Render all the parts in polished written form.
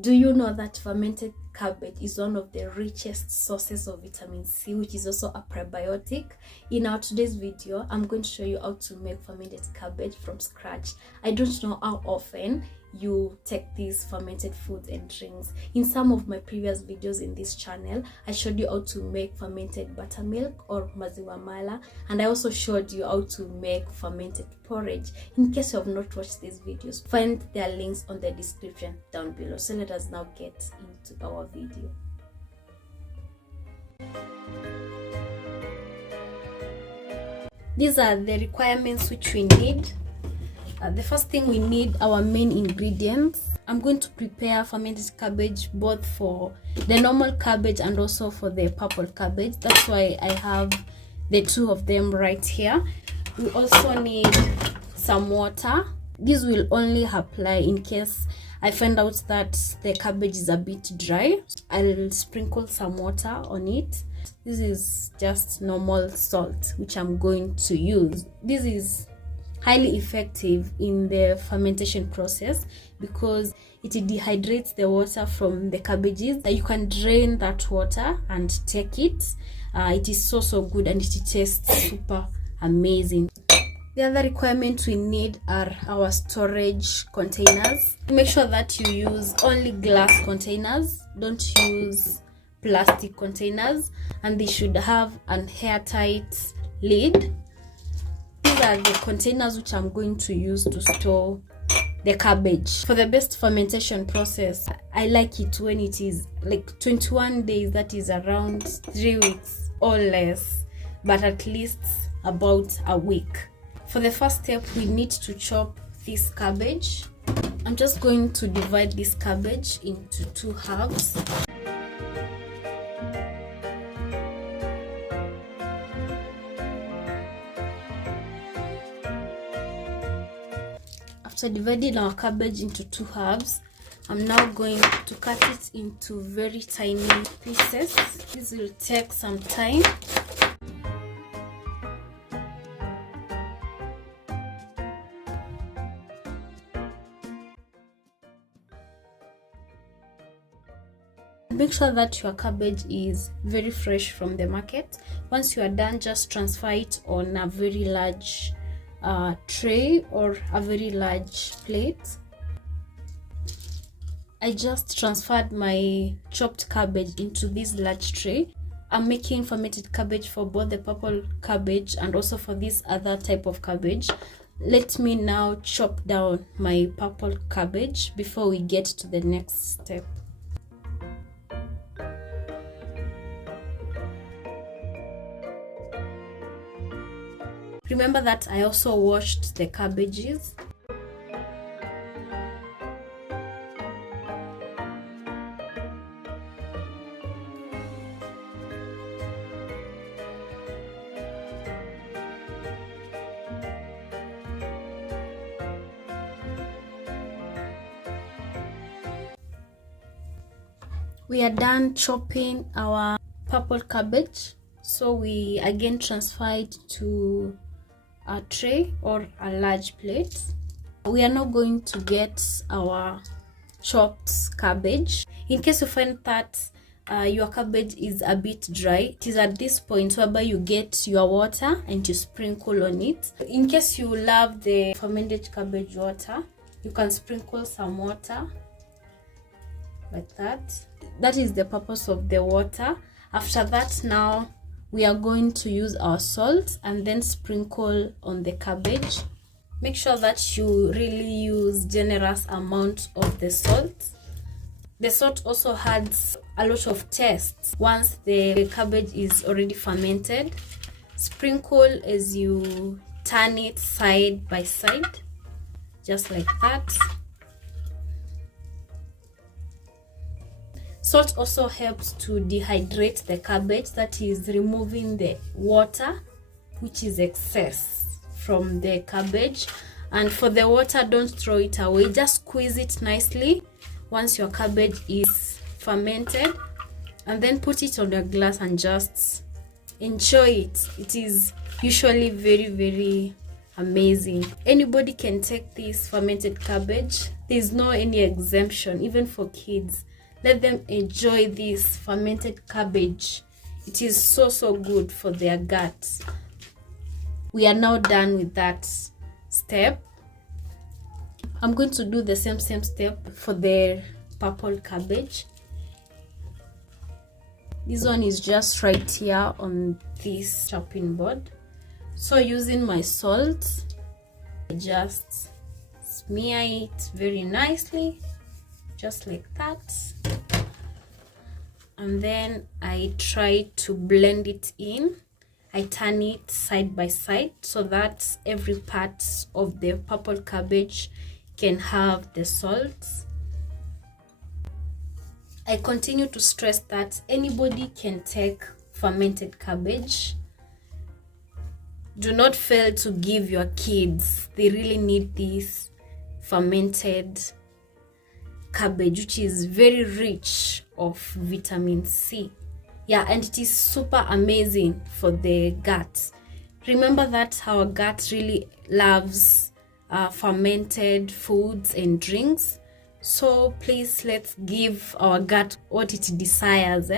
Do you know that fermented cabbage is one of the richest sources of vitamin C, which is also a prebiotic? In our today's video, I'm going to show you how to make fermented cabbage from scratch. I don't know how often you take these fermented foods and drinks. In some of my previous videos in this channel, I showed you how to make fermented buttermilk or maziwa mala, and I also showed you how to make fermented porridge. In case you have not watched these videos, find their links on the description down below. So let us now get into our video. These are the requirements which we need. The first thing we need, our main ingredients. I'm going to prepare fermented cabbage both for the normal cabbage and also for the purple cabbage. That's why I have the two of them right here. We also need some water. This will only apply in case I find out that the cabbage is a bit dry. I'll sprinkle some water on it. This is just normal salt which I'm going to use. This is highly effective in the fermentation process because it dehydrates the water from the cabbages. You can drain that water and take it. It is so good and it tastes super amazing. The other requirements we need are our storage containers. Make sure that you use only glass containers. Don't use plastic containers, and they should have an airtight lid. These are the containers which I'm going to use to store the cabbage. For the best fermentation process, I like it when it is like 21 days, that is around 3 weeks or less, but at least about a week. For the first step, we need to chop this cabbage. I'm just going to divide this cabbage into 2 halves. After dividing our cabbage into 2 halves, I'm now going to cut it into very tiny pieces. This will take some time. Make sure that your cabbage is very fresh from the market. Once you are done, just transfer it on a very large tray or a very large plate. I just transferred my chopped cabbage into this large tray. I'm making fermented cabbage for both the purple cabbage and also for this other type of cabbage. Let me now chop down my purple cabbage before we get to the next step. Remember that I also washed the cabbages. We are done chopping our purple cabbage, so we again transfer it to a tray or a large plate. We are now going to get our chopped cabbage. In case you find that your cabbage is a bit dry, it is at this point whereby you get your water and you sprinkle on it. In case you love the fermented cabbage water, you can sprinkle some water like that. That is the purpose of the water. After that, now we are going to use our salt and then sprinkle on the cabbage. Make sure that you really use generous amount of the salt. The salt also adds a lot of taste once the cabbage is already fermented. Sprinkle as you turn it side by side, just like that. Salt also helps to dehydrate the cabbage, that is removing the water which is excess from the cabbage. And for the water, don't throw it away, just squeeze it nicely once your cabbage is fermented, and then put it on your glass and just enjoy it. It is usually very amazing. Anybody can take this fermented cabbage There's no any exemption, even for kids. Let them enjoy this fermented cabbage. It is so good for their gut. We are now done with that step. I'm going to do the same step for the purple cabbage. This one is just right here on this chopping board. So using my salt, I just smear it very nicely, just like that. And then I try to blend it in. I turn it side by side so that every part of the purple cabbage can have the salt. I continue to stress that anybody can take fermented cabbage. Do not fail to give your kids. They really need this fermented cabbage, which is very rich of vitamin C. Yeah, and it is super amazing for the gut. Remember that our gut really loves fermented foods and drinks. So please, let's give our gut what it desires.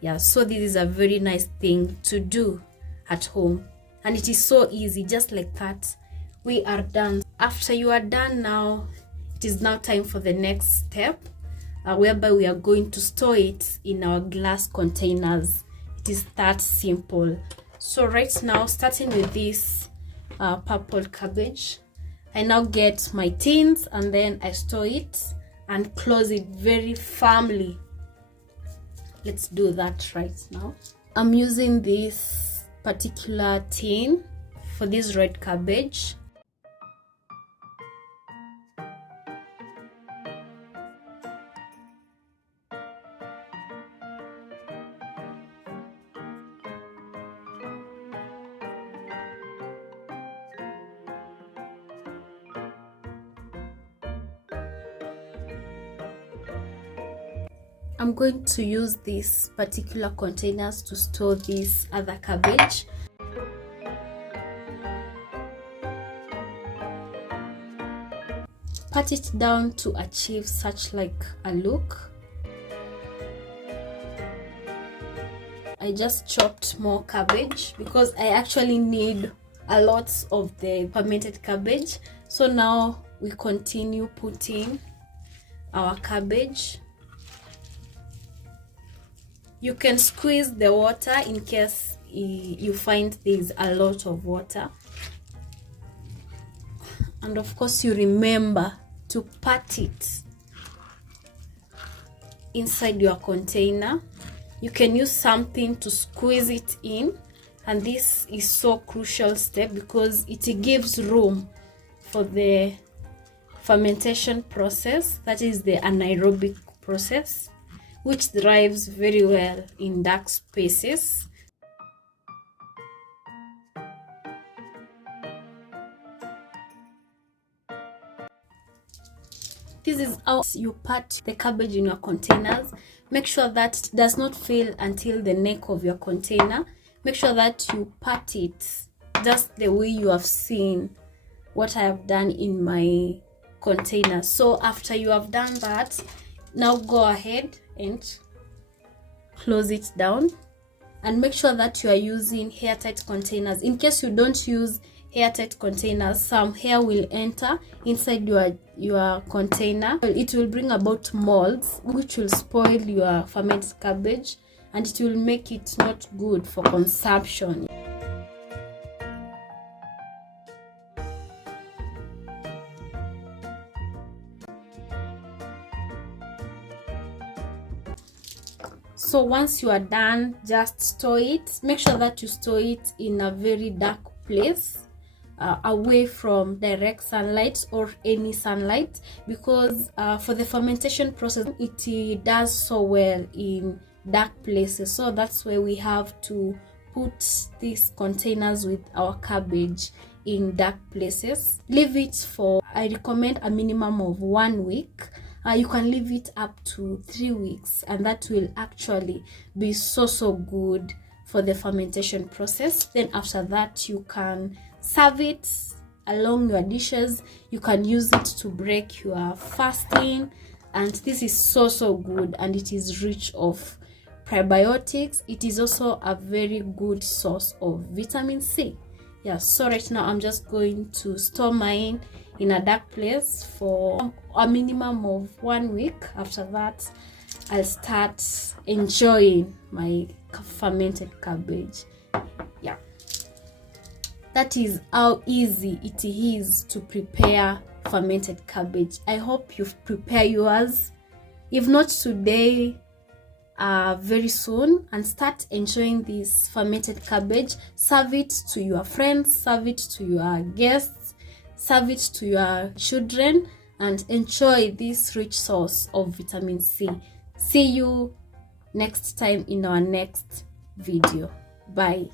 Yeah, so this is a very nice thing to do at home. And it is so easy, just like that. We are done. After you are done now, it is now time for the next step, whereby we are going to store it in our glass containers. It is that simple. So right now, starting with this purple cabbage, I now get my tins and then I store it and close it very firmly. Let's do that right now. I'm using this particular tin for this red cabbage. I'm going to use these particular containers to store this other cabbage. Pat it down to achieve such like a look. I just chopped more cabbage because I actually need a lot of the fermented cabbage. So now we continue putting our cabbage. You can squeeze the water in case you find there's a lot of water. And of course, you remember to pat it inside your container. You can use something to squeeze it in. And this is so crucial step because it gives room for the fermentation process, that is the anaerobic process, which thrives very well in dark spaces. This is how you pat the cabbage in your containers. Make sure that it does not fill until the neck of your container. Make sure that you pat it just the way you have seen what I have done in my container. So after you have done that, now go ahead and close it down and make sure that you are using airtight containers. In case you don't use airtight containers, some air will enter inside your container. It will bring about molds, which will spoil your fermented cabbage and it will make it not good for consumption. So once you are done, just store it. Make sure that you store it in a very dark place, away from direct sunlight or any sunlight, because for the fermentation process, it does so well in dark places. So that's why we have to put these containers with our cabbage in dark places. Leave it for, I recommend, a minimum of 1 week. You can leave it up to 3 weeks, and that will actually be so good for the fermentation process. Then after that, you can serve it along your dishes. You can use it to break your fasting, and this is so good, and it is rich of probiotics. It is also a very good source of vitamin C. Yeah, so right now I'm just going to store mine in a dark place for a minimum of 1 week. After that, I'll start enjoying my fermented cabbage. Yeah, that is how easy it is to prepare fermented cabbage. I hope you've prepared yours, if not today, very soon, and start enjoying this fermented cabbage. Serve it to your friends, serve it to your guests, serve it to your children, and enjoy this rich source of vitamin C. See you next time in our next video. Bye.